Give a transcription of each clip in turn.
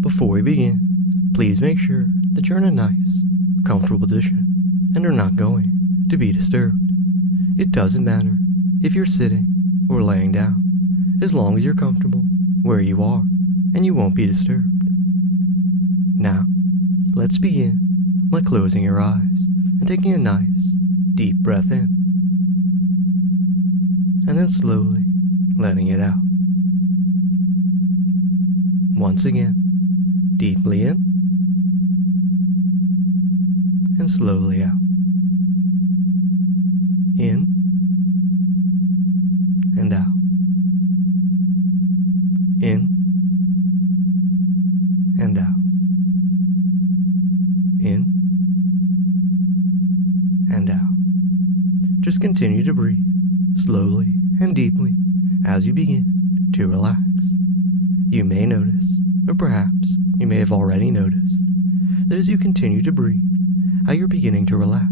Before we begin, please make sure that you're in a nice, comfortable position and are not going to be disturbed. It doesn't matter if you're sitting or laying down, as long as you're comfortable where you are and you won't be disturbed. Now, let's begin by closing your eyes and taking a nice, deep breath in, and then slowly letting it out. Once again, deeply in and slowly out. In and out. In and out. In and out. Just continue to breathe slowly and deeply as you begin to relax. You may notice, or perhaps you may have already noticed, that as you continue to breathe, how you're beginning to relax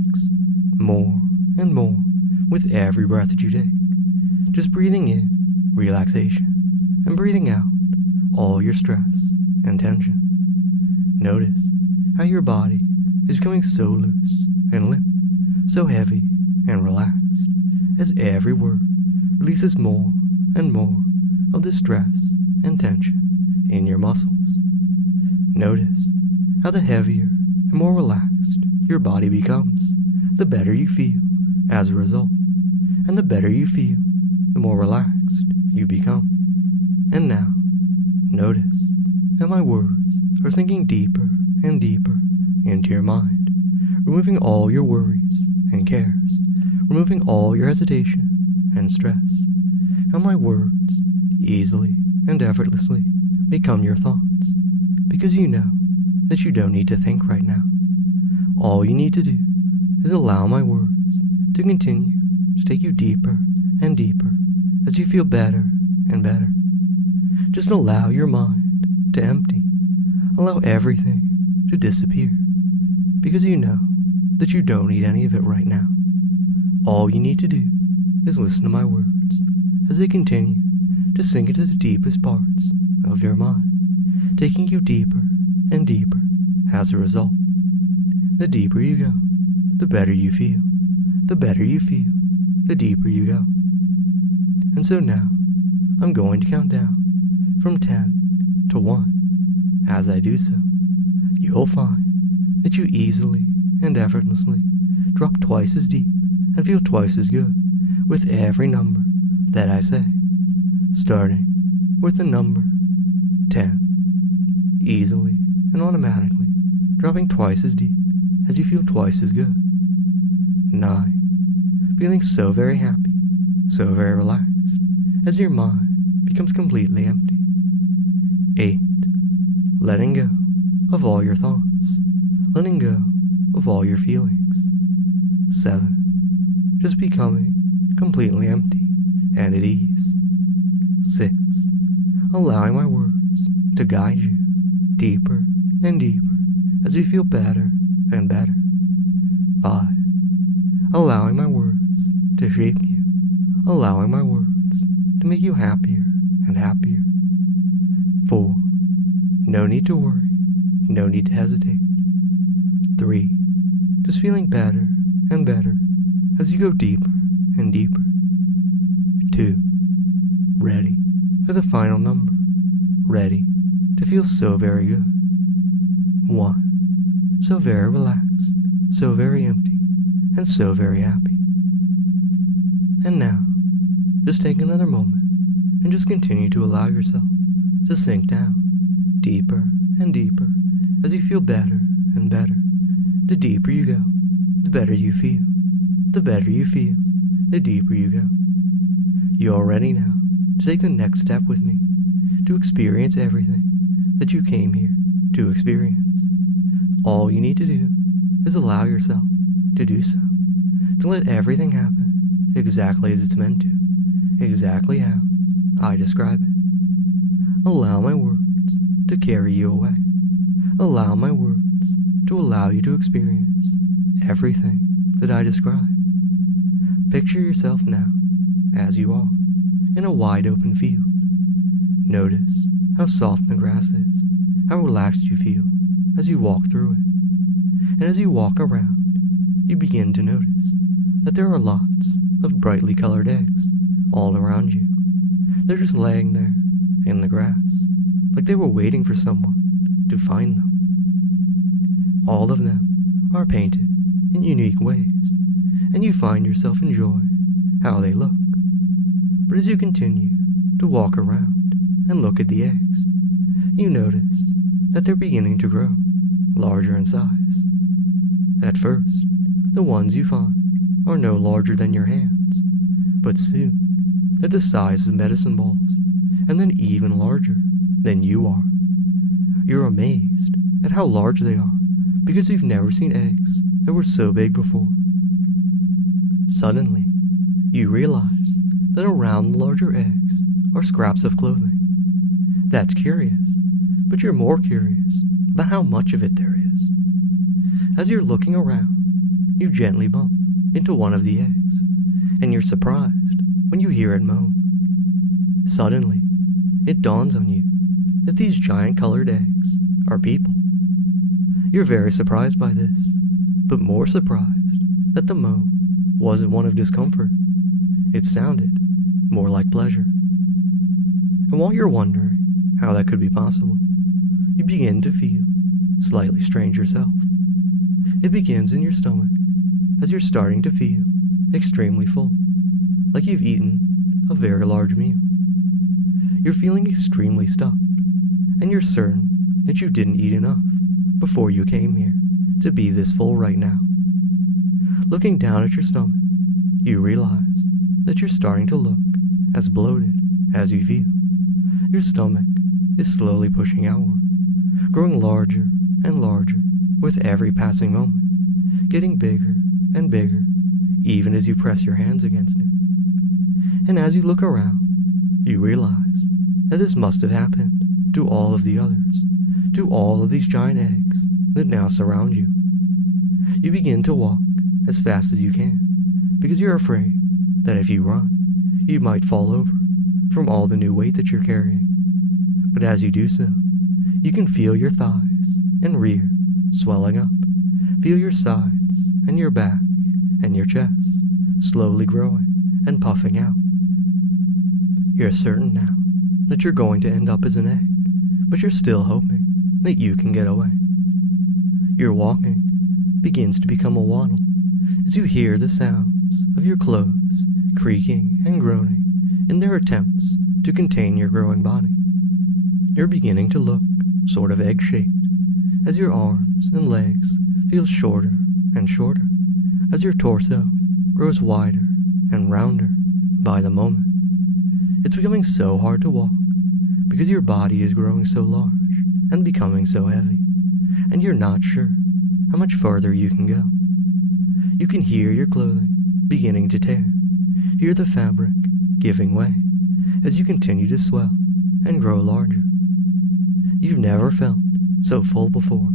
more and more with every breath that you take. Just breathing in relaxation and breathing out all your stress and tension. Notice how your body is becoming so loose and limp, so heavy and relaxed, as every word releases more and more of the stress and tension in your muscles. Notice how the heavier and more relaxed your body becomes, the better you feel as a result. And the better you feel, the more relaxed you become. And now, notice how my words are sinking deeper and deeper into your mind, removing all your worries and cares, removing all your hesitation and stress. How my words easily and effortlessly become your thoughts, because you know that you don't need to think right now. All you need to do is allow my words to continue to take you deeper and deeper as you feel better and better. Just allow your mind to empty. Allow everything to disappear, because you know that you don't need any of it right now. All you need to do is listen to my words as they continue to sink into the deepest parts of your mind, taking you deeper and deeper as a result. The deeper you go, the better you feel. The better you feel, the deeper you go. And so now, I'm going to count down from 10 to 1. As I do so, you'll find that you easily and effortlessly drop twice as deep and feel twice as good with every number that I say, starting with the number 10, easily and automatically dropping twice as deep as you feel twice as good. 9, feeling so very happy, so very relaxed, as your mind becomes completely empty. 8, letting go of all your thoughts, letting go of all your feelings. 7, just becoming completely empty and at ease. 6, allowing my words to guide you deeper and deeper as you feel better and better. 5, allowing my words to shape you, allowing my words to make you happier and happier. 4, no need to worry, no need to hesitate. 3, just feeling better and better as you go deeper and deeper. 2, ready for the final number, ready to feel so very good. 1, so very relaxed, so very empty, and so very happy. And now, just take another moment and just continue to allow yourself to sink down deeper and deeper as you feel better and better. The deeper you go, the better you feel. The better you feel, the deeper you go. You're ready now to take the next step with me to experience everything that you came here to experience. All you need to do is allow yourself to do so, to let everything happen exactly as it's meant to, exactly how I describe it. Allow my words to carry you away. Allow my words to allow you to experience everything that I describe. Picture yourself now, as you are, in a wide open field. Notice how soft the grass is, how relaxed you feel as you walk through it. And as you walk around, you begin to notice that there are lots of brightly colored eggs all around you. They're just laying there in the grass, like they were waiting for someone to find them. All of them are painted in unique ways, and you find yourself enjoying how they look. But as you continue to walk around and look at the eggs, you notice that they're beginning to grow larger in size. At first, the ones you find are no larger than your hands, but soon they're the size of medicine balls, and then even larger than you are. You're amazed at how large they are because you've never seen eggs that were so big before. Suddenly, you realize that around the larger eggs are scraps of clothing. That's curious, but you're more curious about how much of it there is. As you're looking around, you gently bump into one of the eggs, and you're surprised when you hear it moan. Suddenly, it dawns on you that these giant colored eggs are people. You're very surprised by this, but more surprised that the moan wasn't one of discomfort. It sounded more like pleasure. And while you're wondering how that could be possible, you begin to feel slightly strange yourself. It begins in your stomach as you're starting to feel extremely full, like you've eaten a very large meal. You're feeling extremely stuffed, and you're certain that you didn't eat enough before you came here to be this full right now. Looking down at your stomach, you realize that you're starting to look as bloated as you feel. Your stomach is slowly pushing outward, growing larger and larger with every passing moment, getting bigger and bigger even as you press your hands against it. And as you look around, you realize that this must have happened to all of the others, to all of these giant eggs that now surround you. You begin to walk as fast as you can because you're afraid that if you run, you might fall over from all the new weight that you're carrying. But as you do so, you can feel your thighs and rear swelling up, feel your sides and your back and your chest slowly growing and puffing out. You're certain now that you're going to end up as an egg, but you're still hoping that you can get away. Your walking begins to become a waddle as you hear the sounds of your clothes creaking and groaning in their attempts to contain your growing body. You're beginning to look sort of egg-shaped as your arms and legs feel shorter and shorter, as your torso grows wider and rounder by the moment. It's becoming so hard to walk because your body is growing so large and becoming so heavy, and you're not sure how much farther you can go. You can hear your clothing beginning to tear, hear the fabric giving way as you continue to swell and grow larger. You've never felt so full before.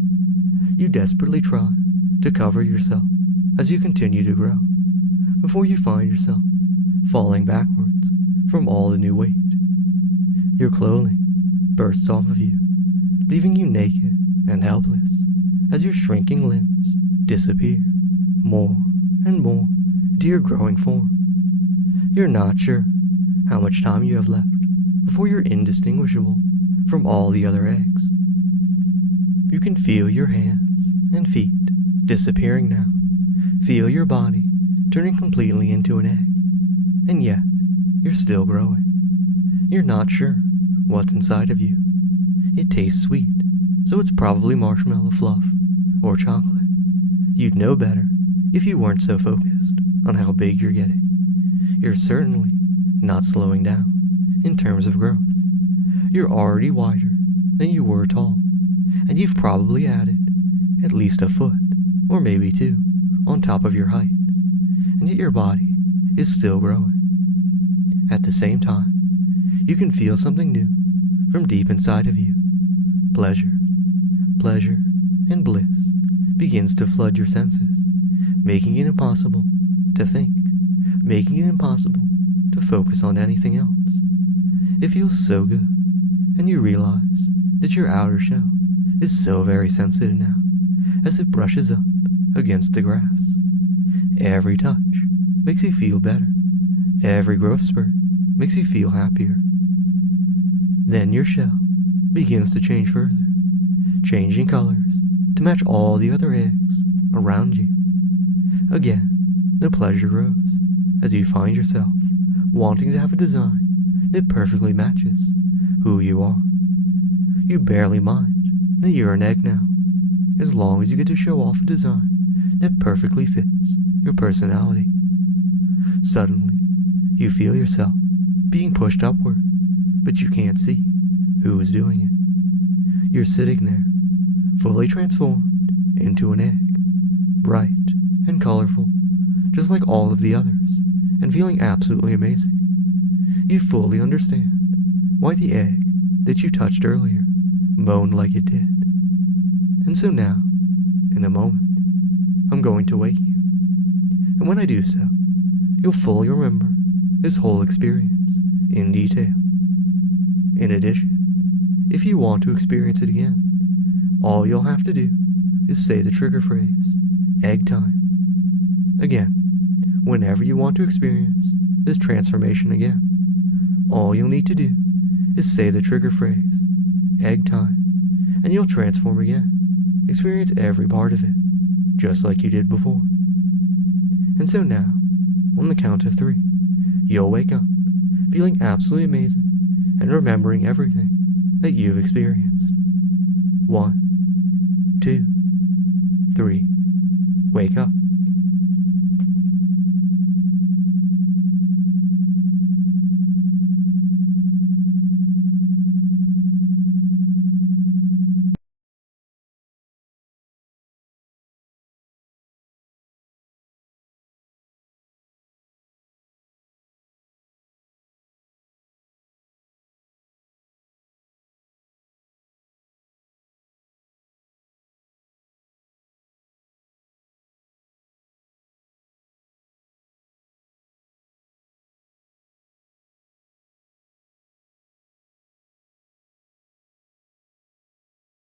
You desperately try to cover yourself as you continue to grow, before you find yourself falling backwards from all the new weight. Your clothing bursts off of you, leaving you naked and helpless as your shrinking limbs disappear more and more into your growing form. You're not sure how much time you have left before you're indistinguishable from all the other eggs. You can feel your hands and feet disappearing now, feel your body turning completely into an egg, and yet you're still growing. You're not sure what's inside of you. It tastes sweet, so it's probably marshmallow fluff or chocolate. You'd know better if you weren't so focused on how big you're getting. You're certainly not slowing down in terms of growth. You're already wider than you were tall, and you've probably added at least a foot or maybe two on top of your height, and yet your body is still growing. At the same time, you can feel something new from deep inside of you. Pleasure. Pleasure and bliss begins to flood your senses, making it impossible to think, making it impossible to focus on anything else. It feels so good, and you realize that your outer shell is so very sensitive now as it brushes up against the grass. Every touch makes you feel better. Every growth spurt makes you feel happier. Then your shell begins to change further, changing colors to match all the other eggs around you. Again, the pleasure grows as you find yourself wanting to have a design that perfectly matches who you are. You barely mind that you're an egg now, as long as you get to show off a design that perfectly fits your personality. Suddenly, you feel yourself being pushed upward, but you can't see who is doing it. You're sitting there, fully transformed into an egg, bright and colorful, just like all of the others, and feeling absolutely amazing. You fully understand why the egg that you touched earlier moaned like it did. And so now, in a moment, I'm going to wake you. And when I do so, you'll fully remember this whole experience in detail. In addition, if you want to experience it again, all you'll have to do is say the trigger phrase, egg time. Again, whenever you want to experience this transformation again, all you'll need to do is say the trigger phrase, egg time, and you'll transform again. Experience every part of it, just like you did before. And so now, on the count of 3, you'll wake up, feeling absolutely amazing, and remembering everything that you've experienced. 1, 2, 3, wake up.